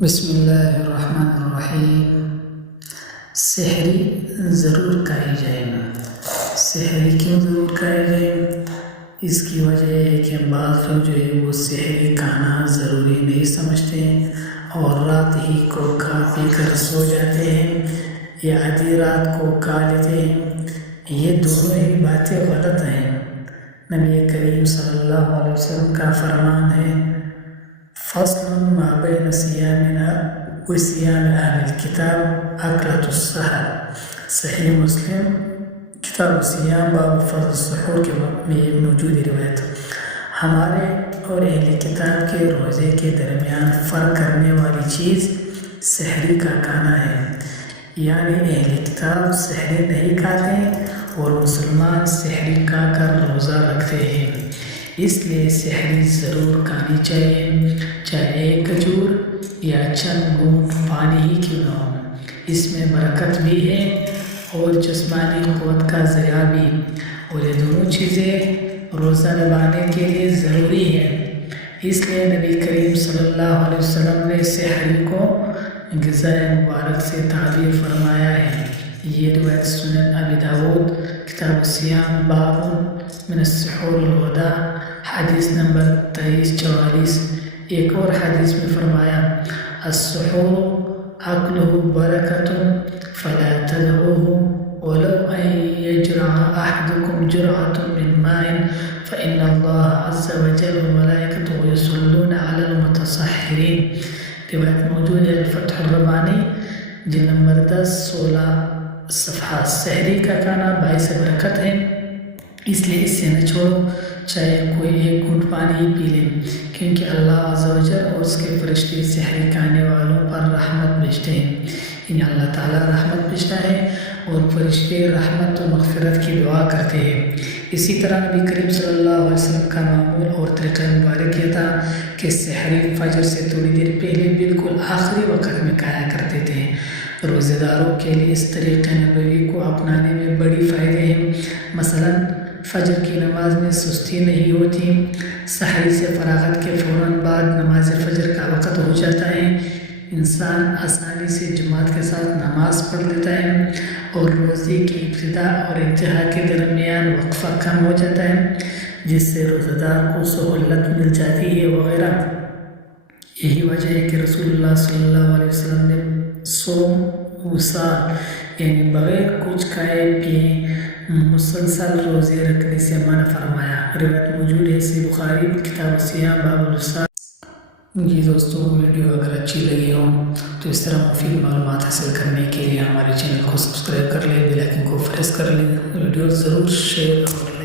बिस्मिल्लाहिर्रहमानिर्रहीम। सहरी ज़रूर खाई जाए ना। सहरी क्यों ज़रूर खाई जाए? इसकी वजह है कि बाज़ लोग जो है वो सहरी खाना ज़रूरी नहीं समझते हैं और रात ही को खा पी कर सो जाते हैं या आधी रात को खा लेते हैं। ये दोनों ही बातें गलत हैं। नबी करीम सल्लल्लाहु अलैहि वसल्लम का फरमान है, फ़स्लुन मा बैन सियामिना व सियाम अहलिल किताब अकलतुस सहर। सही मुस्लिम किताब सियाम बाब फ़ज़्ल सुहूर के में ये मौजूद रिवायत। हमारे और अहले किताब के रोज़े के दरमियान फ़र्क करने वाली चीज़ सहरी का खाना है। यानी अहले किताब सहरी नहीं खाते और मुसलमान सहरी खाकर रोज़ा रखते हैं। इसलिए सहरी ज़रूर खानी चाहिए, चाहे एक खजूर या चंद बूंद पानी ही क्यों न हो। इसमें बरकत भी है और जिस्मानी क़ुव्वत का ज़रिया भी, और ये दोनों चीज़ें रोज़ा निभाने के लिए ज़रूरी है। इसलिए नबी करीम सल्लल्लाहु अलैहि वसल्लम ने सहरी को ग़िज़ाए मुबारक से ताबीर फरमाया है। ये रिवायत सुनन अबी दाऊद किताब सियाम बाबुन मिन अस्सुहूर वल-ग़दा हदीस नंबर 2344। एक और हदीस में फरमाया, अस्सुहूर अक्लुहु बरकतुन फला तदऊहु वलौ अन यजरअ अहदुकुम जुरअतुन मिन माइन फ़इन्नल्लाह अज़्ज़ व जल्ल व मलाइकतुहु युसल्लूना अलल मुतसहहिरीन। रिवायत मौजूद है फ़तहुर रब्बानी जिल्द नंबर 10 16 सफ़हा। सहरी का खाना बाइस बरकत है, इसलिए इसे न छोड़ो, चाहे कोई एक घूंट पानी ही पी ले, क्योंकि अल्लाह अज़्ज़ व जल्ल और उसके फरिश्ते सहरी खाने वालों पर रहमत भेजते हैं। इन्हें अल्लाह ताला रहमत भेजता है और फरिश्ते रहमत व मग़फ़िरत की दुआ करते हैं। इसी तरह नबी करीम सल्लल्लाहु अलैहि वसल्लम का मामूल और तरीक़ा मुबारक यह था कि सहरी फजर से थोड़ी देर पहले बिल्कुल आखिरी वक़्त में खाया करते थे। रोज़ेदारों के लिए इस तरीक़े नबवी को अपनाने में बड़ी फ़ायदे हैं। मसलन फ़जर की नमाज में सुस्ती नहीं होती। सहरी से फ़राग़त के फ़ौरन बाद नमाज फ़जर का वक़्त हो जाता है। इंसान आसानी से जमात के साथ नमाज पढ़ लेता है और रोज़े की इब्तिदा और इंतहा के दरमियान वक्फ़ा कम हो जाता है, जिससे रोज़ेदार को सहूलत मिल जाती है वगैरह। यही वजह है कि रसूलुल्लाह सल्लल्लाहु अलैहि वसल्लम ने सोम वसाल यानी बग़ैर कुछ खाए पिए मुसलसल रोज़े रखने से मना फरमाया। रिवायत मौजूद है सही बुखारी किताब सियाम बाबुल वसाल। जी दोस्तों, वीडियो अगर अच्छी लगी हो तो इस तरह मुफीद मालूमात हासिल करने के लिए हमारे चैनल को सब्सक्राइब कर लें, बेल आइकन को प्रेस कर लें, वीडियो ज़रूर शेयर और